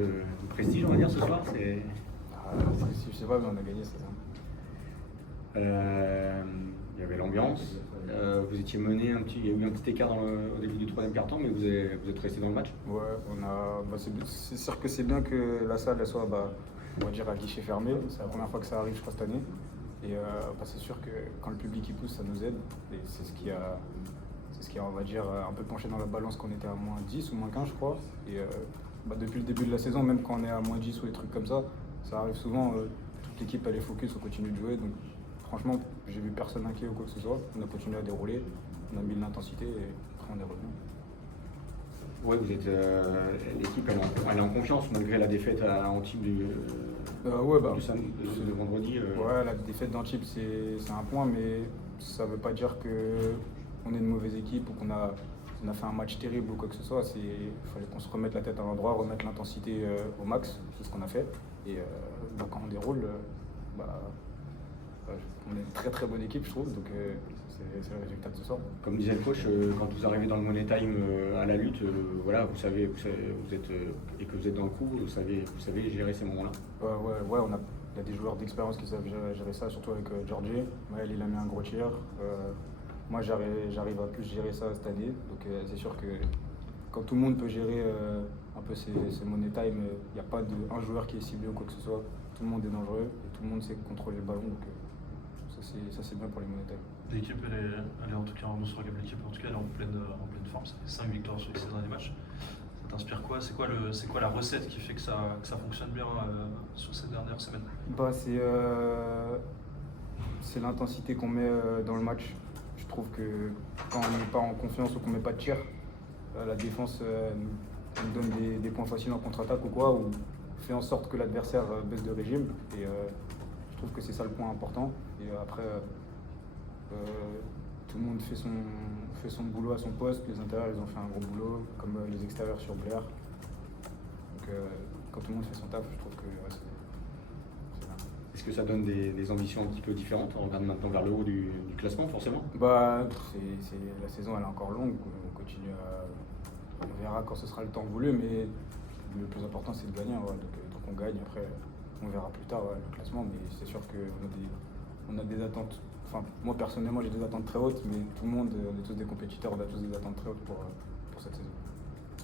de prestige, on va dire, ce soir. Je sais pas, mais on a gagné, c'est ça. Il y avait l'ambiance. Vous étiez mené il y a eu un petit écart au début du troisième quart-temps, mais vous êtes resté dans le match. Ouais, c'est sûr que c'est bien que la salle elle soit, on va dire, à guichet fermé. C'est la première fois que ça arrive, je crois, cette année. Et c'est sûr que quand le public il pousse, ça nous aide. Et c'est ce qui a, on va dire, un peu penché dans la balance quand on était à moins 10 ou moins 15, je crois. Et depuis le début de la saison, même quand on est à moins 10 ou des trucs comme ça arrive souvent. Toute l'équipe elle est focus, on continue de jouer. Donc franchement, j'ai vu personne inquiet ou quoi que ce soit. On a continué à dérouler, on a mis de l'intensité et après on est revenu. Ouais, vous êtes l'équipe, elle est en confiance malgré la défaite à Antibes du vendredi. Ouais, la défaite d'Antibes c'est un point, mais ça veut pas dire qu'on est une mauvaise équipe ou qu'on a fait un match terrible ou quoi que ce soit. Il fallait qu'on se remette la tête à l'endroit, remettre l'intensité au max, c'est ce qu'on a fait. Et quand on déroule, on est une très très bonne équipe, je trouve, donc c'est le résultat de ce soir. Comme disait le coach, quand vous arrivez dans le Money Time à la lutte, voilà, vous savez, vous êtes et que vous êtes dans le coup, vous savez gérer ces moments-là. Ouais, il y a des joueurs d'expérience qui savent gérer ça, surtout avec Georgie. Maël, il a mis un gros tir. Moi, j'arrive à plus gérer ça cette année, donc c'est sûr que quand tout le monde peut gérer un peu ces Money Time, il n'y a pas un joueur qui est ciblé ou quoi que ce soit. Tout le monde est dangereux et tout le monde sait contrôler le ballon, donc ça c'est bien pour les Money Time. L'équipe, elle est en tout cas, on se regarde l'équipe, en tout cas, elle est en pleine forme. Ça fait 5 victoires sur les 6 derniers matchs. Ça t'inspire quoi? C'est quoi la recette qui fait que ça fonctionne bien sur ces dernières semaines? C'est l'intensité qu'on met dans le match. Je trouve que quand on n'est pas en confiance ou qu'on ne met pas de tir, la défense nous donne des points faciles en contre-attaque ou quoi, ou fait en sorte que l'adversaire baisse de régime. Et je trouve que c'est ça le point important. Et après, tout le monde fait son boulot à son poste. Les intérieurs, ils ont fait un gros boulot, comme les extérieurs sur Blair. Donc quand tout le monde fait son taf, je trouve que c'est bien. Est-ce que ça donne des ambitions un petit peu différentes? On regarde maintenant vers le haut du classement, forcément. La saison elle est encore longue, on continue on verra quand ce sera le temps voulu, mais le plus important c'est de gagner, donc on gagne. Après on verra plus tard le classement, mais c'est sûr qu'on a des attentes. Enfin, moi personnellement j'ai des attentes très hautes, mais tout le monde, on est tous des compétiteurs, on a tous des attentes très hautes pour cette saison.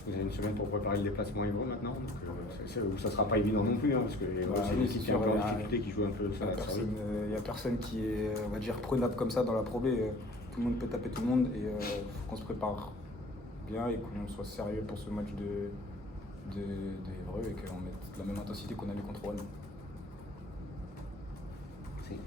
Vous avez une semaine pour préparer le déplacement Evo maintenant, donc ça ne sera pas évident non plus, hein, parce que c'est une équipe qui est un peu en difficulté, qui joue un peu ça. Il n'y a personne qui est, on va dire, prenable comme ça dans la Pro B. Tout le monde peut taper tout le monde et il faut qu'on se prépare bien et qu'on soit sérieux pour ce match de Évreux et qu'on mette la même intensité qu'on a mis contre Rouen.